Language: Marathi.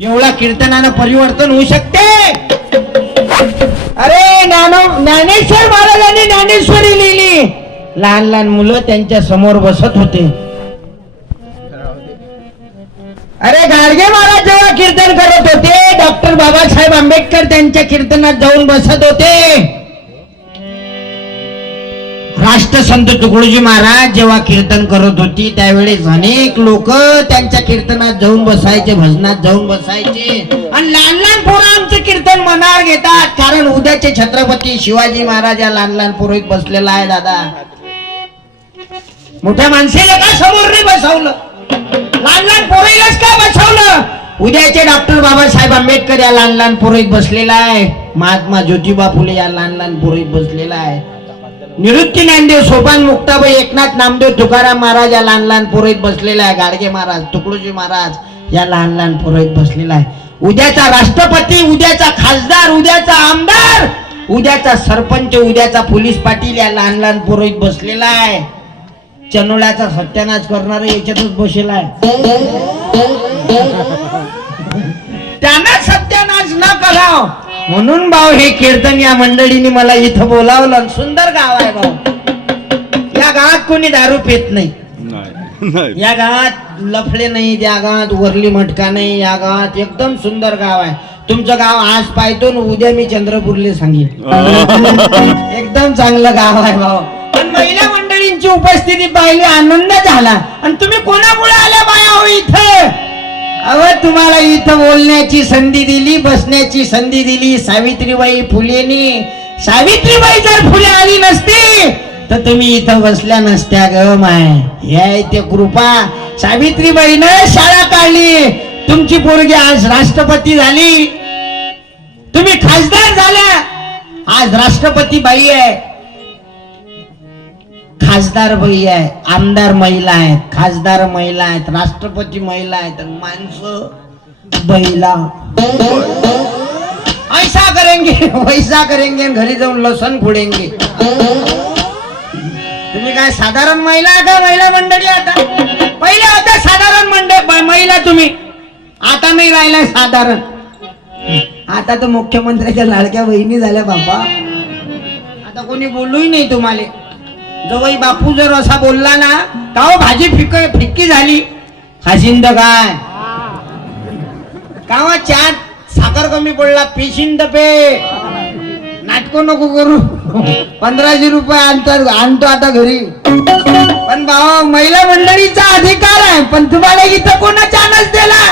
एवढा कीर्तनानं परिवर्तन होऊ शकते? अरे ज्ञानेश्वर महाराजांनी ज्ञानेश्वरी लिहिली, लहान लहान मुलं त्यांच्या समोर बसत होते. अरे गाडगे महाराज जेव्हा कीर्तन करत होते, डॉक्टर बाबासाहेब आंबेडकर त्यांच्या कीर्तनात जाऊन बसत होते. राष्ट्रसंत तुकडोजी महाराज जेव्हा कीर्तन करत होती त्यावेळेस अनेक लोक त्यांच्या कीर्तनात जाऊन बसायचे, भजनात जाऊन बसायचे. आणि लहान लहान पोरं आमचं कीर्तन मनावर घेतात, कारण उद्याचे छत्रपती शिवाजी महाराज या लहान लहान पोरीत बसलेला आहे. दादा, मोठ्या माणसाला का समोर नाही बसवलं? लहान लहान पोरीलाच का बसवलं? उद्याचे डॉक्टर बाबासाहेब आंबेडकर या लहान लहान पोरीत बसलेला आहे, महात्मा ज्योतिबा फुले या लहान लहान पोरीत बसलेला आहे, निवृत्ती ज्ञानदेव सोपान मुक्ताबाई एकनाथ नामदेव तुकाराम महाराज या लहान लहान पोरीत बसलेला आहे, गाडगे महाराज तुकडोजी महाराज या लहान लहान पोरीत बसलेला आहे. उद्याचा राष्ट्रपती, उद्याचा खासदार, उद्याचा आमदार, उद्याचा सरपंच, उद्याचा पोलीस पाटील या लहान लहान पोरीत बसलेला आहे. चनोळ्याचा सत्यानाश करणारा याच्यातच बसलेला आहे. त्यांना सत्यानाश न कराव म्हणून भाऊ हे कीर्तन या मंडळीने मला इथं बोलावलं. सुंदर गाव आहे भाऊ. या गावात कोणी दारू पित नाही, या गावात लफडे नाही, या गावात वरली मटका नाही, या गावात एकदम सुंदर गाव आहे. तुमचं गाव आज पाहतो ना, उद्या मी चंद्रपूरले सांगेन. एकदम चांगलं गाव आहे भाऊ. पण महिला मंडळींची उपस्थिती पाहिली, आनंद झाला. आणि तुम्ही कोणामुळे आल्या बाया हो इथं? अव तुम्हाला इथं बोलण्याची संधी दिली, बसण्याची संधी दिली सावित्रीबाई फुलेनी. सावित्रीबाई जर फुले आली नसती तर तुम्ही इथं बसल्या नसत्या ग माय. हे ते कृपा, सावित्रीबाईनं शाळा काढली, तुमची पोरगी आज राष्ट्रपती झाली, तुम्ही खासदार झाल्या, आज राष्ट्रपती बाई आहे, खासदार बाई आहे, आमदार महिला आहेत, खासदार महिला आहेत, राष्ट्रपती महिला आहेत, माणसं बैला. ऐसा करेंगे वैसा करेंगे, घरी जाऊन लसण फोडेंगे. तुम्ही काय साधारण महिला का? महिला मंडळी आता पहिले होत्या साधारण मंडळ महिला, तुम्ही आता नाही राहिला साधारण. आता तर मुख्यमंत्र्याच्या लाडक्या बहिणी झाल्या बाबा. आता कोणी बोलूही नाही तुम्हाला. जवळ बापू जर असा बोलला ना, का हो भाजी फिक्की झाली, खाशिंद काय का हो चाट साखर कमी पडला, पेशिंद पे. नाटको नको करू, 1500 रुपये आणतो आता घरी. पण भाऊ महिला मंडळीचा अधिकार आहे, पण तुम्हाला इथं कोणा चान्स दिला?